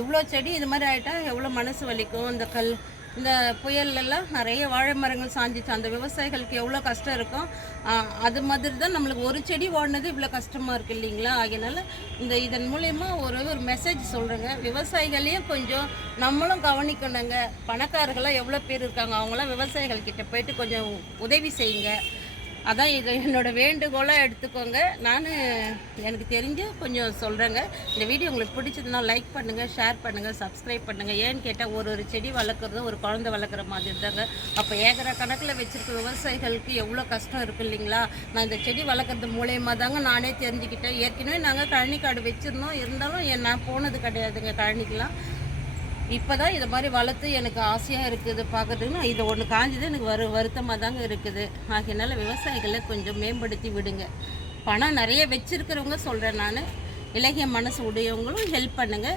இவ்வளோ செடி இது மாதிரி ஆகிட்டா எவ்வளோ மனசு வலிக்கும்? இந்த கல் இந்த புயல்லலாம் நிறைய வாழை மரங்கள் சாஞ்சிச்சு. அந்த விவசாயிகளுக்கு எவ்வளோ கஷ்டம் இருக்கும் அது மாதிரி தான் நம்மளுக்கு ஒரு செடி ஓடினது இவ்வளோ கஷ்டமாக இருக்குது இல்லைங்களா? அதனால் இந்த இதன் மூலயமா ஒரு ஒரு மெசேஜ் சொல்கிறேங்க விவசாயிகளையும் கொஞ்சம் நம்மளும் கவனிக்கணுங்க. பணக்காரர்களாக எவ்வளோ பேர் இருக்காங்க? அவங்களாம் விவசாயிகள்கிட்ட போயிட்டு கொஞ்சம் உதவி செய்யுங்க. அதான் இது என்னோட வேண்டுகோளாக எடுத்துக்கோங்க. நான் எனக்கு தெரிஞ்சு கொஞ்சம் சொல்கிறேங்க இந்த வீடியோ உங்களுக்கு பிடிச்சதுன்னா லைக் பண்ணுங்கள் ஷேர் பண்ணுங்கள் சப்ஸ்கிரைப் பண்ணுங்கள் ஏன்னு கேட்டால் ஒரு ஒரு செடி வளர்க்குறதும் ஒரு குழந்தை வளர்க்குற மாதிரி தாங்க அப்போ ஏக்கரா கணக்கில் வச்சுருக்க விவசாயிகளுக்கு எவ்வளோ கஷ்டம் இருக்குது இல்லைங்களா? நான் இந்த செடி வளர்க்குறது மூலயமா தாங்க நானே தெரிஞ்சுக்கிட்டேன். ஏற்கனவே நாங்கள் கழனி காடு வச்சுருந்தோம். இருந்தாலும் என் நான் போனது கிடையாதுங்க கழனிக்கெலாம் இப்போ தான் இதை மாதிரி வளர்த்து எனக்கு ஆசையாக இருக்குது. பார்க்கறதுக்கு இதை ஒன்று காஞ்சது எனக்கு வரு வருத்தமாக தாங்க இருக்குது. ஆகையினால விவசாயிகளை கொஞ்சம் மேம்படுத்தி விடுங்க. பணம் நிறைய வச்சுருக்கிறவங்க சொல்கிறேன் நான். இலகிய மனசு உடையவங்களும் ஹெல்ப் பண்ணுங்கள்